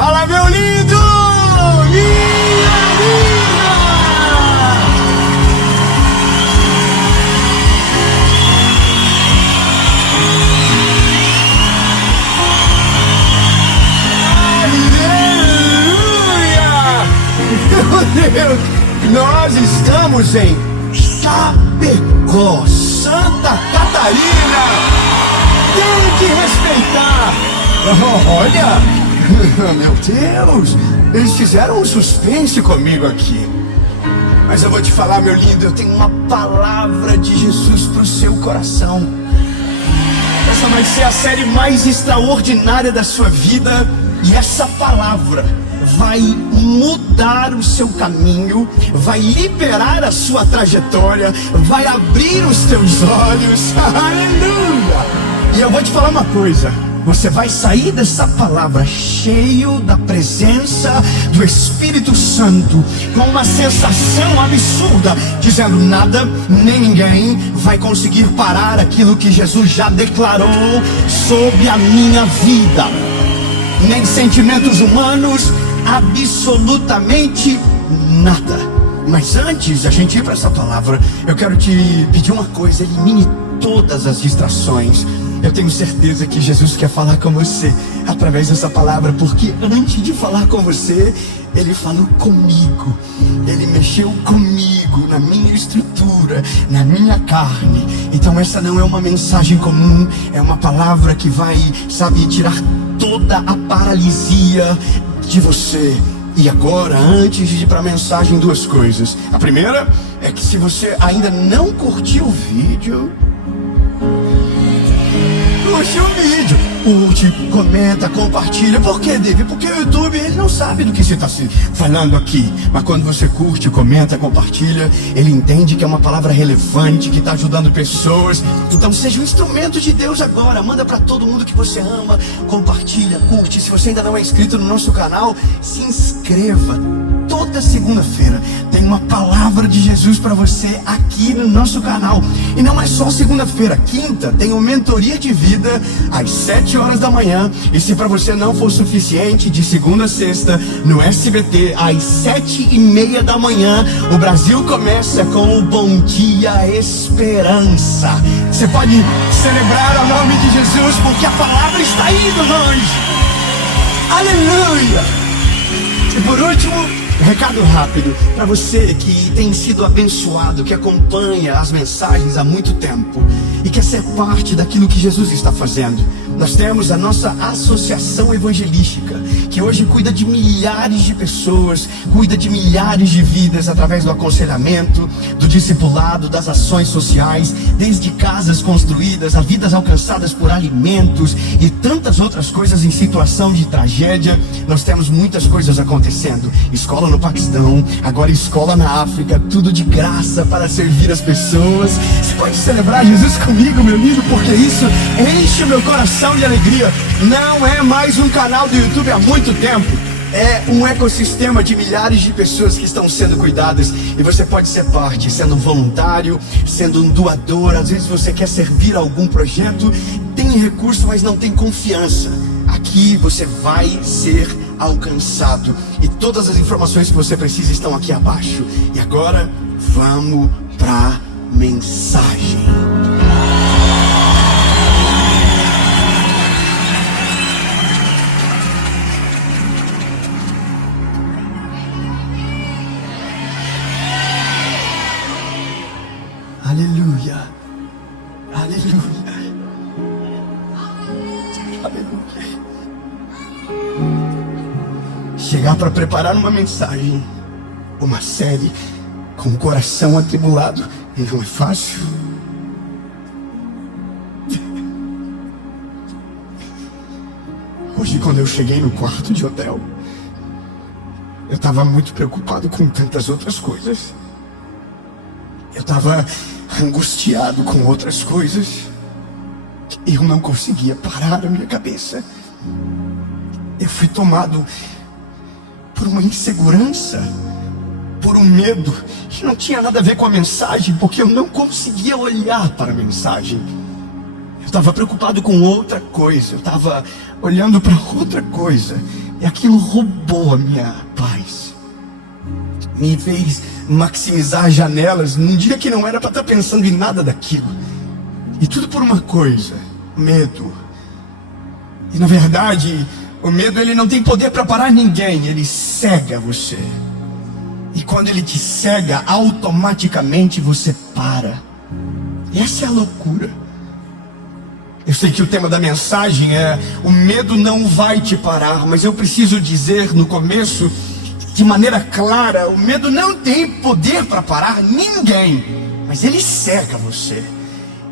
Fala, meu lindo! Minha linda! Aleluia! Meu Deus! Nós estamos em Chapecó, Santa Catarina! Tem que respeitar! Olha! Meu Deus, eles fizeram um suspense comigo aqui. Mas eu vou te falar, meu lindo, eu tenho uma palavra de Jesus pro seu coração. Essa vai ser a série mais extraordinária da sua vida. E essa palavra vai mudar o seu caminho, vai liberar a sua trajetória, vai abrir os teus olhos. Aleluia! E eu vou te falar uma coisa. Você vai sair dessa palavra cheio da presença do Espírito Santo, com uma sensação absurda, dizendo: nada nem ninguém vai conseguir parar aquilo que Jesus já declarou sobre a minha vida. Nem sentimentos humanos, absolutamente nada. Mas antes de a gente ir para essa palavra, eu quero te pedir uma coisa: elimine todas as distrações. Eu tenho certeza que Jesus quer falar com você através dessa palavra, porque antes de falar com você, Ele falou comigo. Ele mexeu comigo, na minha estrutura, na minha carne. Então essa não é uma mensagem comum, é uma palavra que vai, sabe, tirar toda a paralisia de você. E agora, antes de ir para a mensagem, duas coisas. A primeira é que se você ainda não curtiu o vídeo, curte o vídeo, curte, comenta, compartilha. Por quê, David? Porque o YouTube, ele não sabe do que você está se falando aqui. Mas quando você curte, comenta, compartilha, ele entende que é uma palavra relevante, que está ajudando pessoas. Então seja um instrumento de Deus agora. Manda para todo mundo que você ama, compartilha, curte. Se você ainda não é inscrito no nosso canal, se inscreva. Toda segunda-feira tem uma palavra de Jesus para você aqui no nosso canal. E não é só segunda-feira, quinta tem uma mentoria de vida às 7 horas da manhã. E se para você não for suficiente, de segunda a sexta no SBT às 7:30 da manhã, o Brasil começa com o Bom Dia Esperança. Você pode celebrar o nome de Jesus, porque a palavra está indo longe. Aleluia! E por último, recado rápido para você que tem sido abençoado, que acompanha as mensagens há muito tempo e quer ser parte daquilo que Jesus está fazendo. Nós temos a nossa associação evangelística, que hoje cuida de milhares de pessoas, cuida de milhares de vidas através do aconselhamento, do discipulado, das ações sociais, desde casas construídas a vidas alcançadas por alimentos e tantas outras coisas em situação de tragédia. Nós temos muitas coisas acontecendo. Escola no Paquistão, agora escola na África, tudo de graça para servir as pessoas. Você pode celebrar Jesus comigo, meu lindo, porque isso enche o meu coração de alegria. Não é mais um canal do YouTube há muito tempo. É um ecossistema de milhares de pessoas que estão sendo cuidadas. E você pode ser parte, sendo um voluntário, sendo um doador. Às vezes você quer servir a algum projeto, tem recurso, mas não tem confiança. Aqui você vai ser alcançado. E todas as informações que você precisa estão aqui abaixo. E agora, vamos para mensagem. Aleluia, aleluia, aleluia. Chegar para preparar uma mensagem, uma série, com o coração atribulado, não é fácil. Hoje, quando eu cheguei no quarto de hotel, eu estava muito preocupado com tantas outras coisas. Eu estava angustiado com outras coisas. Eu não conseguia parar a minha cabeça. Eu fui tomado por uma insegurança, por um medo que não tinha nada a ver com a mensagem, porque eu não conseguia olhar para a mensagem. Eu estava preocupado com outra coisa, eu estava olhando para outra coisa. E aquilo roubou a minha paz. Me fez maximizar janelas num dia que não era para estar pensando em nada daquilo. E tudo por uma coisa: medo. E na verdade, o medo, ele não tem poder para parar ninguém. Ele cega você. E quando ele te cega, automaticamente você para. E essa é a loucura. Eu sei que o tema da mensagem é: o medo não vai te parar. Mas eu preciso dizer no começo, de maneira clara, o medo não tem poder para parar ninguém. Mas ele cega você.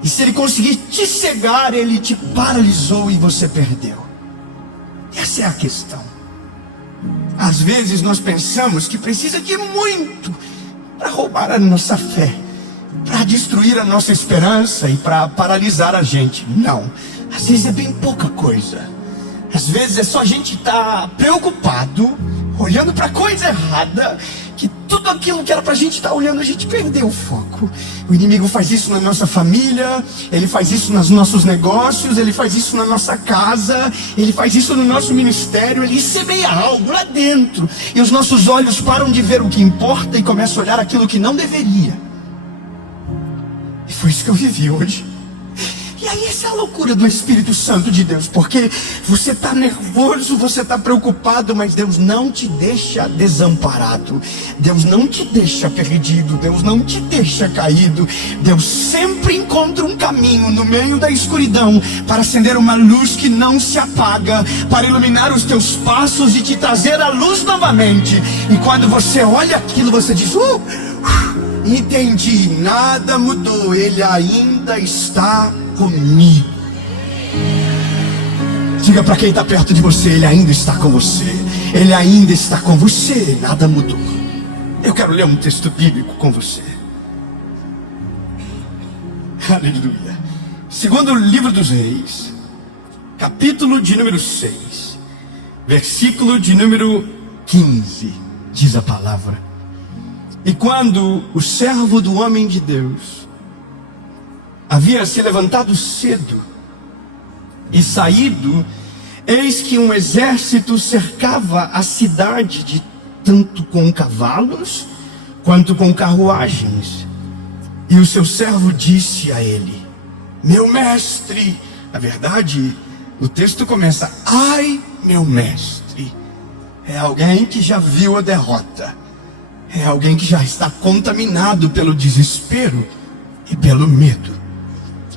E se ele conseguir te cegar, ele te paralisou e você perdeu. Essa é a questão. Às vezes nós pensamos que precisa de muito para roubar a nossa fé, para destruir a nossa esperança e para paralisar a gente. Não, às vezes é bem pouca coisa. Às vezes é só a gente estar preocupado, olhando para coisa errada, que tudo aquilo que era para a gente estar olhando, a gente perdeu o foco. O inimigo faz isso na nossa família, ele faz isso nos nossos negócios, ele faz isso na nossa casa, ele faz isso no nosso ministério. Ele semeia algo lá dentro, e os nossos olhos param de ver o que importa e começam a olhar aquilo que não deveria. E foi isso que eu vivi hoje. E aí essa é a loucura do Espírito Santo de Deus, porque você está nervoso, você está preocupado, mas Deus não te deixa desamparado, Deus não te deixa perdido, Deus não te deixa caído. Deus sempre encontra um caminho no meio da escuridão para acender uma luz que não se apaga, para iluminar os teus passos e te trazer a luz novamente. E quando você olha aquilo, você diz: entendi, nada mudou, Ele ainda está comigo. Diga para quem está perto de você: Ele ainda está com você. Ele ainda está com você, nada mudou. Eu quero ler um texto bíblico com você. Aleluia. Segundo o livro dos Reis, capítulo de número 6, versículo de número 15, diz a palavra: e quando o servo do homem de Deus havia se levantado cedo e saído, eis que um exército cercava a cidade, tanto com cavalos quanto com carruagens. E o seu servo disse a ele: meu mestre. Na verdade, o texto começa: ai, meu mestre. É alguém que já viu a derrota. É alguém que já está contaminado pelo desespero e pelo medo.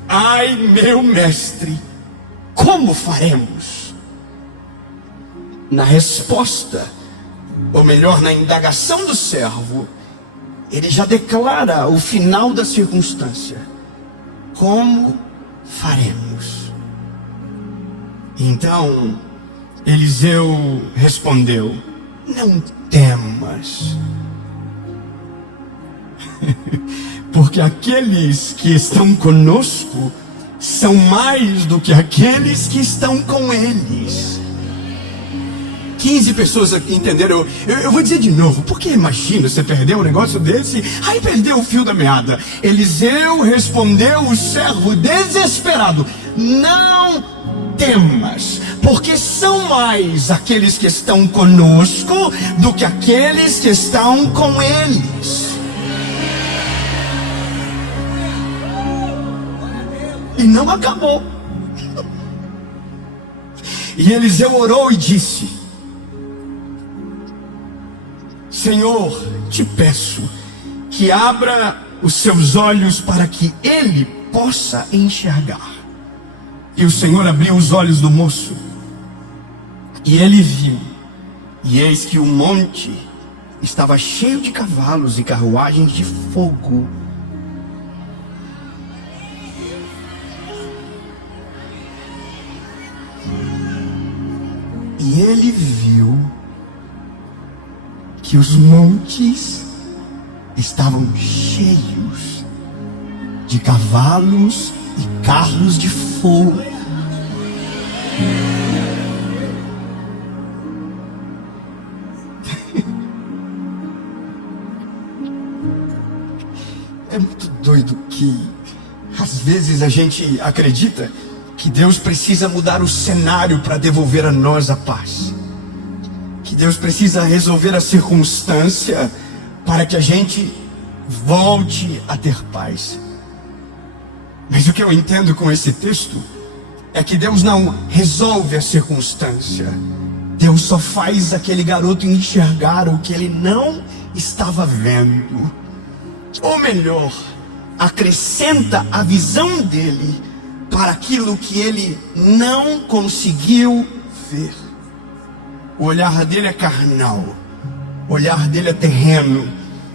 Ai, meu mestre, como faremos? Na resposta, ou melhor, na indagação do servo, ele já declara o final da circunstância: como faremos? Então Eliseu respondeu: não temas, porque aqueles que estão conosco são mais do que aqueles que estão com eles. 15 pessoas entenderam. Eu vou dizer de novo, porque imagina, você perdeu um negócio desse, aí perdeu o fio da meada. Eliseu respondeu o servo desesperado: não temas, porque são mais aqueles que estão conosco do que aqueles que estão com eles. E não acabou. E Eliseu orou e disse: Senhor, te peço que abra os seus olhos para que ele possa enxergar. E o Senhor abriu os olhos do moço, e ele viu, e eis que o monte estava cheio de cavalos e carruagens de fogo. E ele viu que os montes estavam cheios de cavalos e carros de fogo. É muito doido que às vezes a gente acredita que Deus precisa mudar o cenário para devolver a nós a paz. Deus precisa resolver a circunstância para que a gente volte a ter paz. Mas o que eu entendo com esse texto é que Deus não resolve a circunstância. Deus só faz aquele garoto enxergar o que ele não estava vendo. Ou melhor, acrescenta a visão dele para aquilo que ele não conseguiu ver. O olhar dele é carnal, o olhar dele é terreno,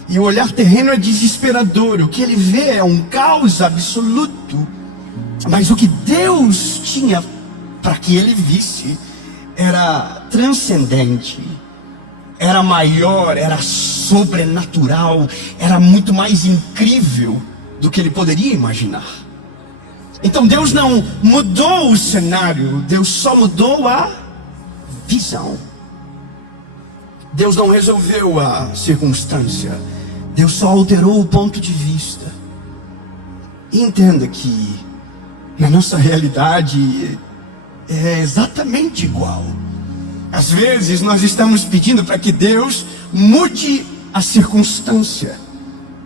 e o olhar terreno é desesperador. O que ele vê é um caos absoluto. Mas o que Deus tinha para que ele visse era transcendente, era maior, era sobrenatural, era muito mais incrível do que ele poderia imaginar. Então Deus não mudou o cenário, Deus só mudou a visão. Deus não resolveu a circunstância, Deus só alterou o ponto de vista. E entenda que na nossa realidade é exatamente igual. Às vezes nós estamos pedindo para que Deus mude a circunstância,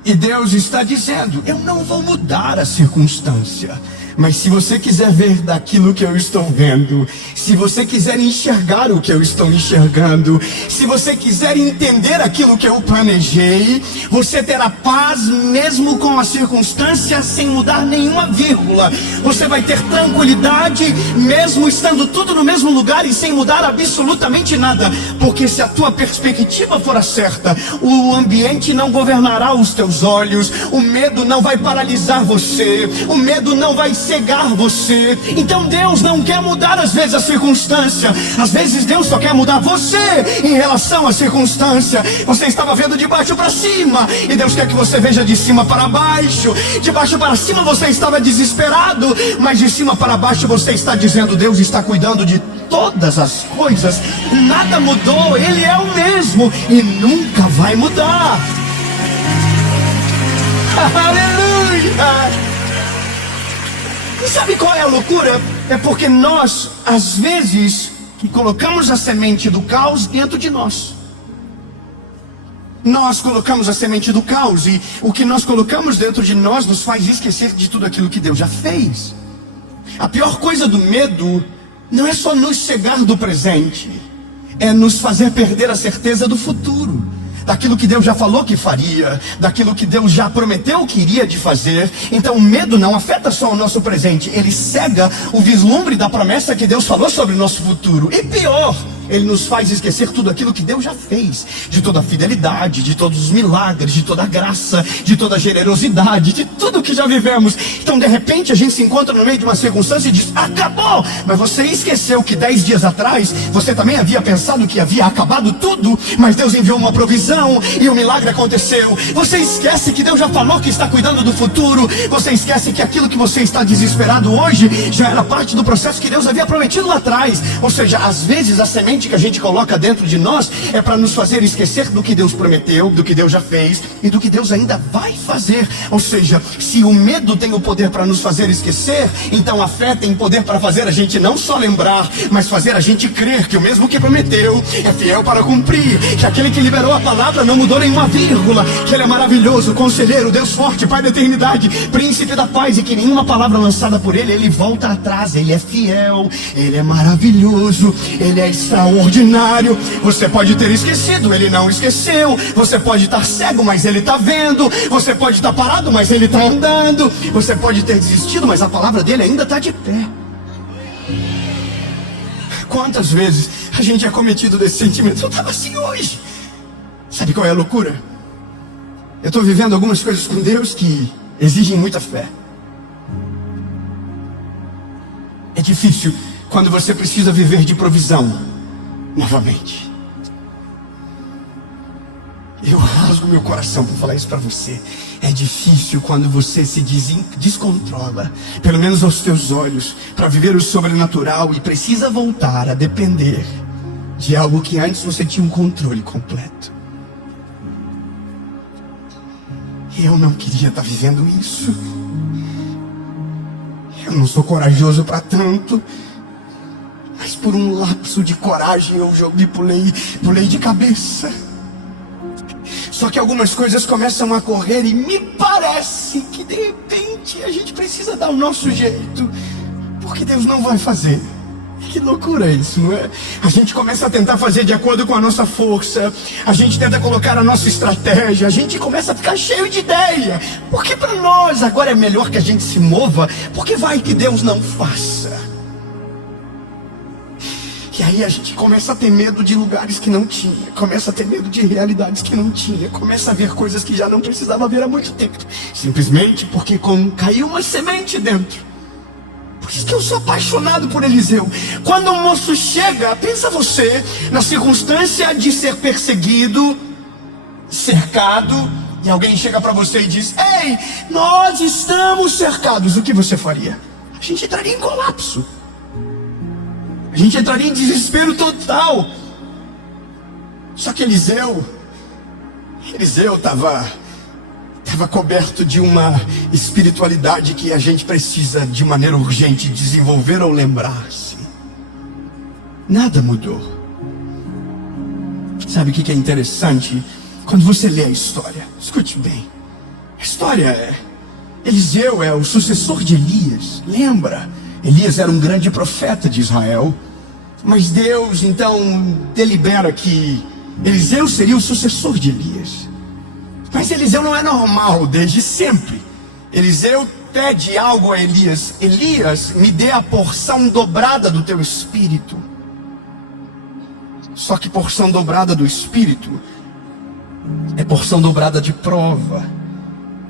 e Deus está dizendo: eu não vou mudar a circunstância, mas se você quiser ver daquilo que eu estou vendo, se você quiser enxergar o que eu estou enxergando, se você quiser entender aquilo que eu planejei, você terá paz mesmo com a circunstância, sem mudar nenhuma vírgula. Você vai ter tranquilidade mesmo estando tudo no mesmo lugar e sem mudar absolutamente nada, porque se a tua perspectiva for a certa, o ambiente não governará os teus olhos, o medo não vai paralisar você, o medo não vai cegar você. Então Deus não quer mudar às vezes a circunstância, às vezes Deus só quer mudar você em relação à circunstância. Você estava vendo de baixo para cima, e Deus quer que você veja de cima para baixo. De baixo para cima você estava desesperado, mas de cima para baixo você está dizendo: Deus está cuidando de todas as coisas, nada mudou, Ele é o mesmo e nunca vai mudar. Aleluia! E sabe qual é a loucura? É porque nós, às vezes, que colocamos a semente do caos dentro de nós. Nós colocamos a semente do caos, e o que nós colocamos dentro de nós nos faz esquecer de tudo aquilo que Deus já fez. A pior coisa do medo não é só nos cegar do presente, é nos fazer perder a certeza do futuro, daquilo que Deus já falou que faria, daquilo que Deus já prometeu que iria de fazer. Então o medo não afeta só o nosso presente, ele cega o vislumbre da promessa que Deus falou sobre o nosso futuro. E pior, ele nos faz esquecer tudo aquilo que Deus já fez, de toda a fidelidade, de todos os milagres, de toda a graça, de toda a generosidade, de tudo que já vivemos. Então de repente a gente se encontra no meio de uma circunstância e diz: acabou! Mas você esqueceu que 10 dias atrás você também havia pensado que havia acabado tudo, mas Deus enviou uma provisão e o milagre aconteceu. Você esquece que Deus já falou que está cuidando do futuro. Você esquece que aquilo que você está desesperado hoje já era parte do processo que Deus havia prometido lá atrás. Ou seja, às vezes a semente que a gente coloca dentro de nós é para nos fazer esquecer do que Deus prometeu, do que Deus já fez e do que Deus ainda vai fazer. Ou seja, se o medo tem o poder para nos fazer esquecer, então a fé tem poder para fazer a gente não só lembrar, mas fazer a gente crer que o mesmo que prometeu é fiel para cumprir, que aquele que liberou a palavra não mudou nenhuma vírgula, que Ele é maravilhoso, conselheiro, Deus forte, Pai da eternidade, príncipe da paz, e que nenhuma palavra lançada por Ele volta atrás. Ele é fiel, Ele é maravilhoso, Ele é extraordinário. Você pode ter esquecido, Ele não esqueceu. Você pode estar cego, mas Ele está vendo. Você pode estar parado, mas Ele está andando. Você pode ter desistido, mas a palavra dele ainda está de pé. Quantas vezes a gente é cometido desse sentimento? Eu estava assim hoje. Sabe qual é a loucura? Eu estou vivendo algumas coisas com Deus que exigem muita fé. É difícil quando você precisa viver de provisão novamente. Eu rasgo meu coração para falar isso para você. É difícil quando você se descontrola, pelo menos aos teus olhos, para viver o sobrenatural e precisa voltar a depender de algo que antes você tinha um controle completo. Eu não queria estar vivendo isso. Eu não sou corajoso para tanto, mas por um lapso de coragem eu pulei de cabeça. Só que algumas coisas começam a correr e me parece que de repente a gente precisa dar o nosso jeito, porque Deus não vai fazer. Que loucura isso, não é? A gente começa a tentar fazer de acordo com a nossa força, a gente tenta colocar a nossa estratégia, a gente começa a ficar cheio de ideia, porque para nós agora é melhor que a gente se mova, porque vai que Deus não faça. E aí a gente começa a ter medo de lugares que não tinha, começa a ter medo de realidades que não tinha, começa a ver coisas que já não precisava ver há muito tempo, simplesmente porque caiu uma semente dentro. Por isso que eu sou apaixonado por Eliseu. Quando um moço chega, pensa você na circunstância de ser perseguido, cercado, e alguém chega para você e diz: ei, nós estamos cercados. O que você faria? A gente entraria em colapso, a gente entraria em desespero total. Só que Eliseu estava coberto de uma espiritualidade que a gente precisa de maneira urgente desenvolver ou lembrar-se. Nada mudou. Sabe o que é interessante? Quando você lê a história, escute bem. A história é: Eliseu é o sucessor de Elias. Lembra? Elias era um grande profeta de Israel. Mas Deus então delibera que Eliseu seria o sucessor de Elias. Mas Eliseu não é normal desde sempre. Eliseu pede algo a Elias: Elias, me dê a porção dobrada do teu espírito. Só que porção dobrada do espírito é porção dobrada de prova,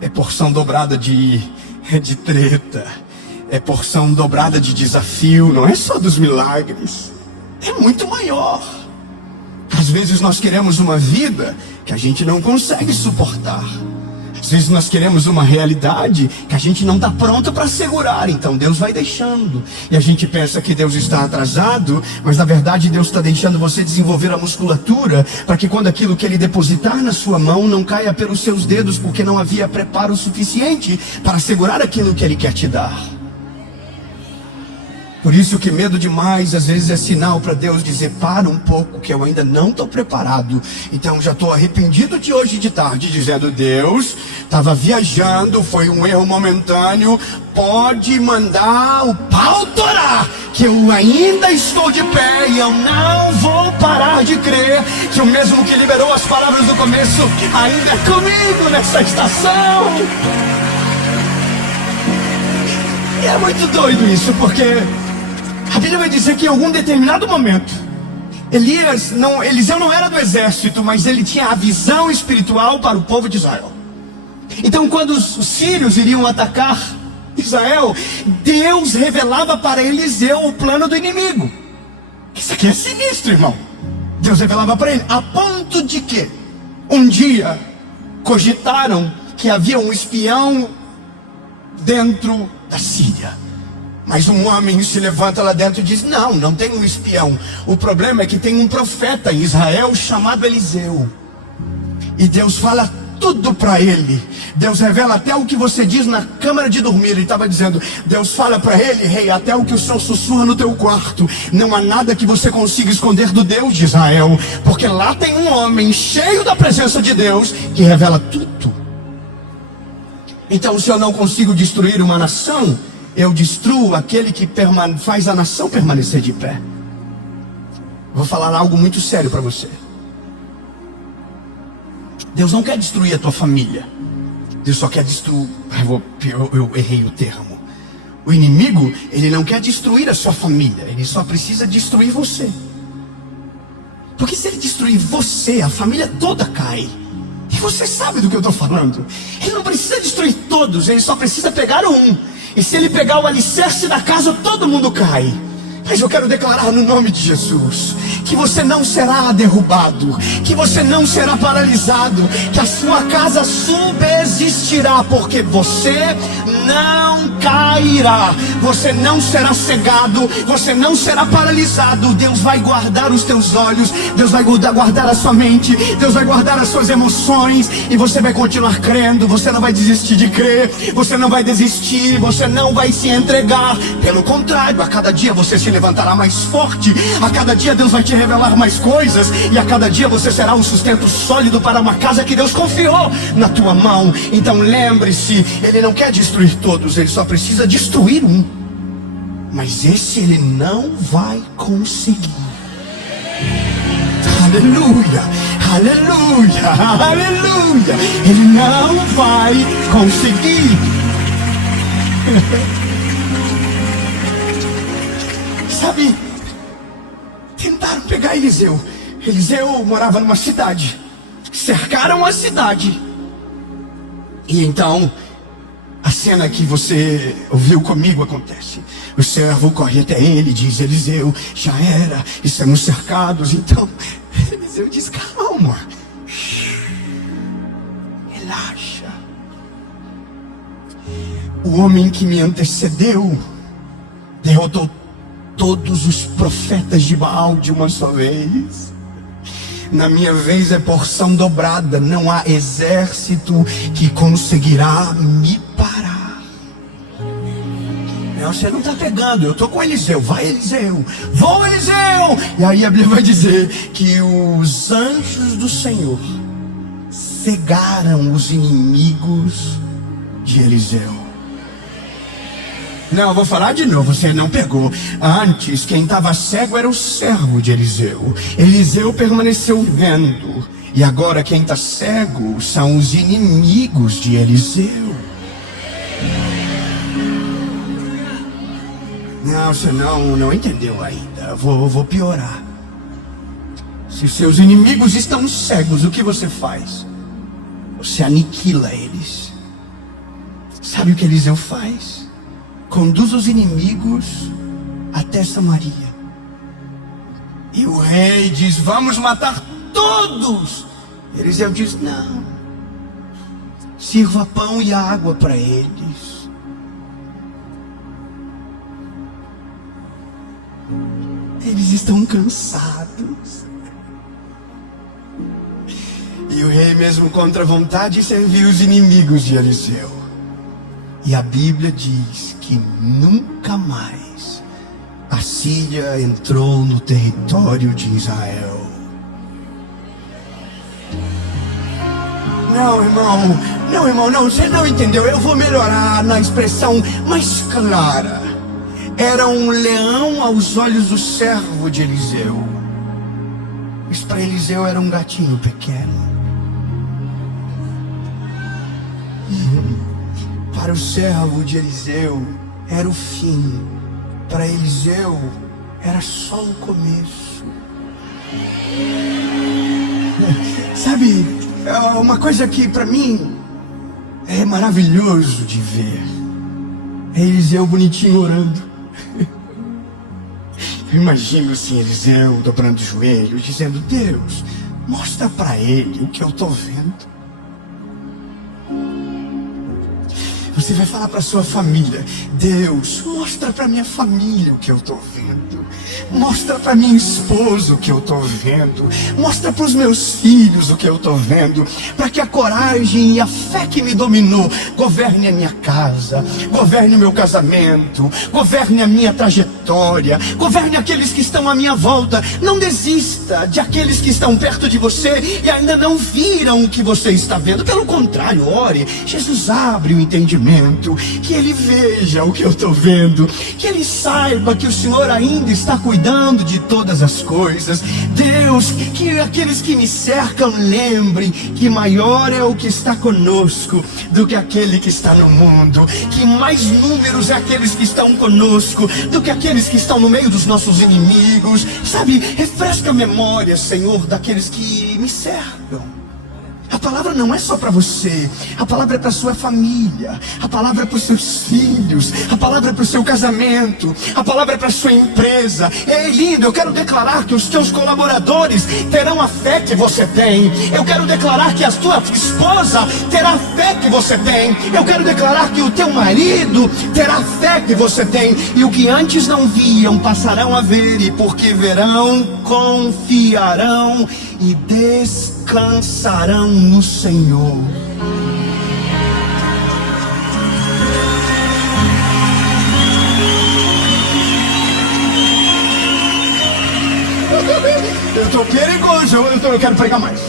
é porção dobrada de treta, é porção dobrada de desafio. Não é só dos milagres, é muito maior. Às vezes nós queremos uma vida que a gente não consegue suportar. Às vezes nós queremos uma realidade que a gente não está pronto para segurar. Então Deus vai deixando. E a gente pensa que Deus está atrasado, mas na verdade Deus está deixando você desenvolver a musculatura, para que quando aquilo que Ele depositar na sua mão não caia pelos seus dedos, porque não havia preparo suficiente para segurar aquilo que Ele quer te dar. Por isso que medo demais às vezes é sinal para Deus dizer: para um pouco, que eu ainda não estou preparado. Então já estou arrependido de hoje de tarde, dizendo: Deus, estava viajando, foi um erro momentâneo, pode mandar o pau torar, que eu ainda estou de pé e eu não vou parar de crer que o mesmo que liberou as palavras do começo ainda é comigo nessa estação. E é muito doido isso, porque a Bíblia vai dizer que em algum determinado momento, Eliseu não era do exército, mas ele tinha a visão espiritual para o povo de Israel. Então quando os sírios iriam atacar Israel, Deus revelava para Eliseu o plano do inimigo. Isso aqui é sinistro, irmão. Deus revelava para ele, a ponto de que um dia cogitaram que havia um espião dentro da Síria. Mas um homem se levanta lá dentro e diz: não tem um espião. O problema é que tem um profeta em Israel chamado Eliseu. E Deus fala tudo para ele. Deus revela até o que você diz na câmara de dormir. Ele estava dizendo: Deus fala para ele: rei, até o que o Senhor sussurra no teu quarto. Não há nada que você consiga esconder do Deus de Israel, porque lá tem um homem cheio da presença de Deus que revela tudo. Então, se eu não consigo destruir uma nação, eu destruo aquele que faz a nação permanecer de pé. Vou falar algo muito sério para você. Deus não quer destruir a tua família. Deus só quer destruir... Eu errei o termo. O inimigo, ele não quer destruir a sua família. Ele só precisa destruir você. Porque se ele destruir você, a família toda cai. E você sabe do que eu estou falando. Ele não precisa destruir todos, ele só precisa pegar um. E se ele pegar o alicerce da casa, todo mundo cai. Mas eu quero declarar no nome de Jesus que você não será derrubado, que você não será paralisado, que a sua casa subsistirá, porque você não cairá, você não será cegado, você não será paralisado. Deus vai guardar os teus olhos, Deus vai guardar a sua mente, Deus vai guardar as suas emoções, e você vai continuar crendo. Você não vai desistir de crer, você não vai desistir, você não vai se entregar. Pelo contrário, a cada dia você se levantará mais forte. A cada dia Deus vai te revelar mais coisas, e a cada dia você será um sustento sólido para uma casa que Deus confiou na tua mão. Então lembre-se, Ele não quer destruir todos, Ele só precisa destruir um. Mas esse Ele não vai conseguir. Aleluia, aleluia, aleluia. Ele não vai conseguir. Sabe, tentaram pegar Eliseu. Eliseu morava numa cidade, cercaram a cidade. E então a cena que você ouviu comigo acontece. O servo corre até ele e diz: Eliseu, já era, estamos cercados. Então Eliseu diz: calma, relaxa. O homem que me antecedeu derrotou todos os profetas de Baal de uma só vez. Na minha vez é porção dobrada. Não há exército que conseguirá me parar. Não, você não está pegando. Eu estou com Eliseu. Vai, Eliseu. Vou, Eliseu. E aí a Bíblia vai dizer que os anjos do Senhor cegaram os inimigos de Eliseu. Não, eu vou falar de novo, você não pegou. Antes, quem estava cego era o servo de Eliseu. Eliseu permaneceu vendo. E agora quem está cego são os inimigos de Eliseu. Não, você não entendeu ainda. Vou piorar. Se seus inimigos estão cegos, o que você faz? Você aniquila eles. Sabe o que Eliseu faz? Conduz os inimigos até Samaria. E o rei diz: vamos matar todos. Eliseu diz: não, sirva pão e água para eles. Eles estão cansados. E o rei, mesmo contra a vontade, serviu os inimigos de Eliseu. E a Bíblia diz que nunca mais a Síria entrou no território de Israel. Não, irmão, você não entendeu. Eu vou melhorar na expressão mais clara. Era um leão aos olhos do servo de Eliseu. Mas para Eliseu era um gatinho pequeno. Para o servo de Eliseu era o fim. Para Eliseu era só o começo. Sabe, uma coisa que para mim é maravilhoso de ver é Eliseu bonitinho orando. Eu imagino assim Eliseu dobrando os joelhos, dizendo: Deus, mostra para ele o que eu estou vendo. Você vai falar para sua família: Deus, mostra para minha família o que eu estou vendo. Mostra para minha esposa o que eu estou vendo. Mostra para os meus filhos o que eu estou vendo. Para que a coragem e a fé que me dominou governe a minha casa, governe o meu casamento, governe a minha trajetória, governe aqueles que estão à minha volta. Não desista de aqueles que estão perto de você e ainda não viram o que você está vendo. Pelo contrário, ore. Jesus, abre o entendimento, que ele veja o que eu estou vendo, que ele saiba que o Senhor ainda está cuidando de todas as coisas. Deus, que aqueles que me cercam lembrem que maior é o que está conosco do que aquele que está no mundo, que mais números é aqueles que estão conosco do que aqueles que estão no meio dos nossos inimigos. Sabe, refresca a memória, Senhor, daqueles que me cercam. A palavra não é só para você, a palavra é para sua família, a palavra é para os seus filhos, a palavra é para o seu casamento, a palavra é para a sua empresa. Ei, lindo, eu quero declarar que os teus colaboradores terão a fé que você tem. Eu quero declarar que a tua esposa terá a fé que você tem. Eu quero declarar que o teu marido terá a fé que você tem. E o que antes não viam passarão a ver, e porque verão, confiarão e descansarão no Senhor. Eu tô perigoso, eu quero pregar mais.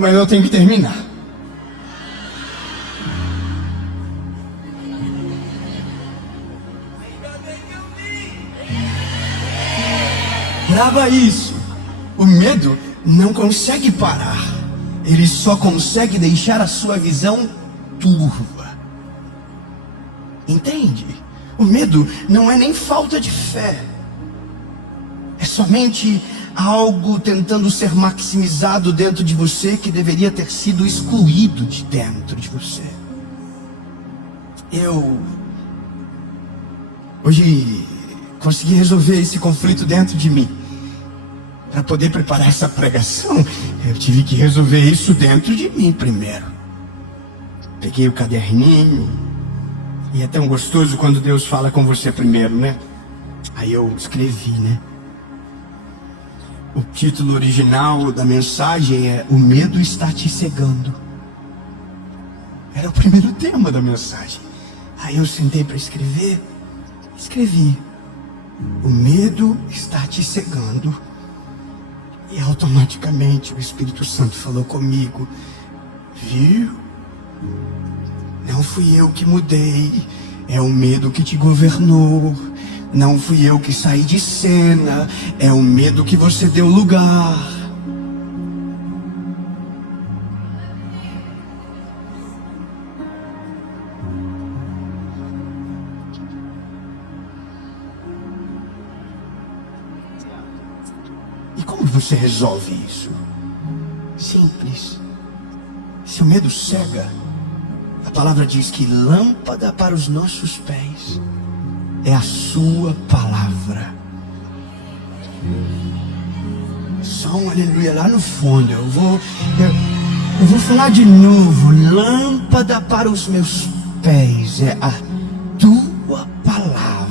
Mas eu tenho que terminar. Grava isso. O medo não consegue parar. Ele só consegue deixar a sua visão turva. Entende? O medo não é nem falta de fé. É somente algo tentando ser maximizado dentro de você que deveria ter sido excluído de dentro de você. Eu hoje consegui resolver esse conflito dentro de mim. Para poder preparar essa pregação, eu tive que resolver isso dentro de mim primeiro. Peguei o caderninho, e é tão gostoso quando Deus fala com você primeiro, né? Aí eu escrevi, né? O título original da mensagem é "O medo está te cegando". Era o primeiro tema da mensagem. Aí eu sentei para escrever, escrevi: "O medo está te cegando". E automaticamente o Espírito Santo falou comigo: "Viu? Não fui eu que mudei, é o medo que te governou. Não fui eu que saí de cena, é o medo que você deu lugar". E como você resolve isso? Simples. Se o medo cega, a palavra diz que lâmpada para os nossos pés é a sua palavra. Só um aleluia lá no fundo. Eu vou falar de novo. Lâmpada para os meus pés é a tua palavra.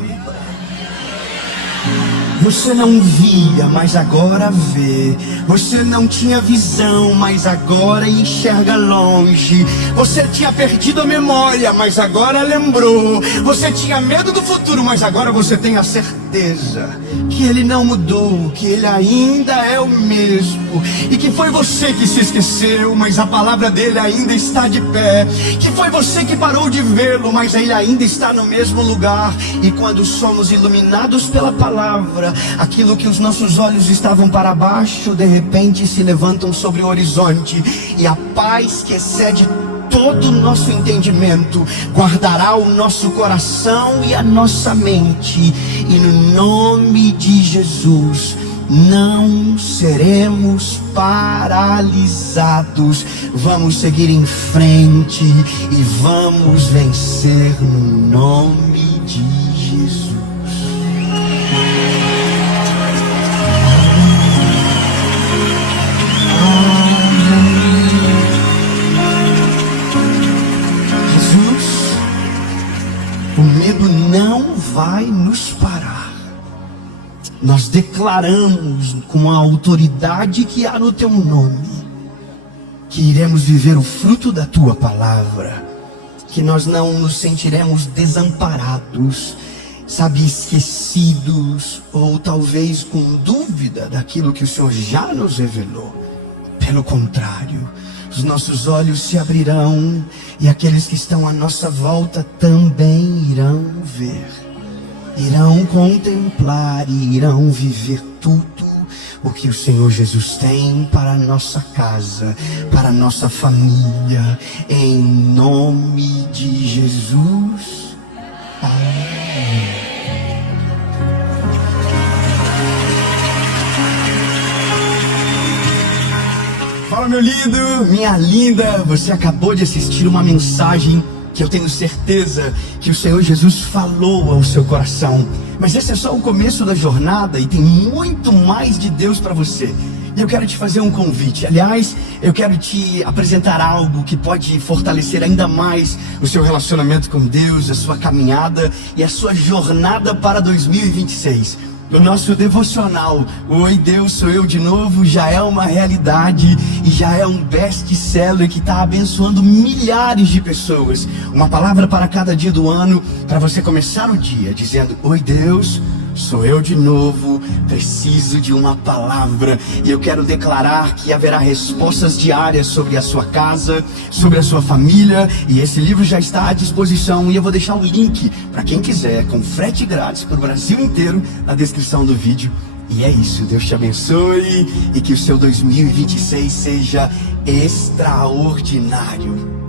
Você não via, mas agora vê. Você não tinha visão, mas agora enxerga longe. Você tinha perdido a memória, mas agora lembrou. Você tinha medo do futuro, mas agora você tem a certeza que ele não mudou, que ele ainda é o mesmo. E que foi você que se esqueceu, mas a palavra dele ainda está de pé. Que foi você que parou de vê-lo, mas ele ainda está no mesmo lugar. E quando somos iluminados pela palavra, aquilo que os nossos olhos estavam para baixo, de repente se levantam sobre o horizonte. E a paz que excede todo o nosso entendimento guardará o nosso coração e a nossa mente. E no nome de Jesus não seremos paralisados. Vamos seguir em frente e vamos vencer no nome de Jesus. O medo não vai nos parar. Nós declaramos com a autoridade que há no teu nome que iremos viver o fruto da tua palavra, que nós não nos sentiremos desamparados, sabe, esquecidos, ou talvez com dúvida daquilo que o Senhor já nos revelou. Pelo contrário, os nossos olhos se abrirão e aqueles que estão à nossa volta também irão ver, irão contemplar e irão viver tudo o que o Senhor Jesus tem para a nossa casa, para a nossa família, em nome de Jesus. Amém. Fala, meu lindo, minha linda, você acabou de assistir uma mensagem que eu tenho certeza que o Senhor Jesus falou ao seu coração. Mas esse é só o começo da jornada e tem muito mais de Deus para você. E eu quero te fazer um convite. Aliás, eu quero te apresentar algo que pode fortalecer ainda mais o seu relacionamento com Deus, a sua caminhada e a sua jornada para 2026. O nosso devocional, Oi Deus, sou eu de novo, já é uma realidade e já é um best-seller que está abençoando milhares de pessoas. Uma palavra para cada dia do ano, para você começar o dia dizendo: Oi Deus, Sou eu de novo, preciso de uma palavra. E eu quero declarar que haverá respostas diárias sobre a sua casa, sobre a sua família. E esse livro já está à disposição. E eu vou deixar o link para quem quiser, com frete grátis para o Brasil inteiro, na descrição do vídeo. E é isso, Deus te abençoe e que o seu 2026 seja extraordinário.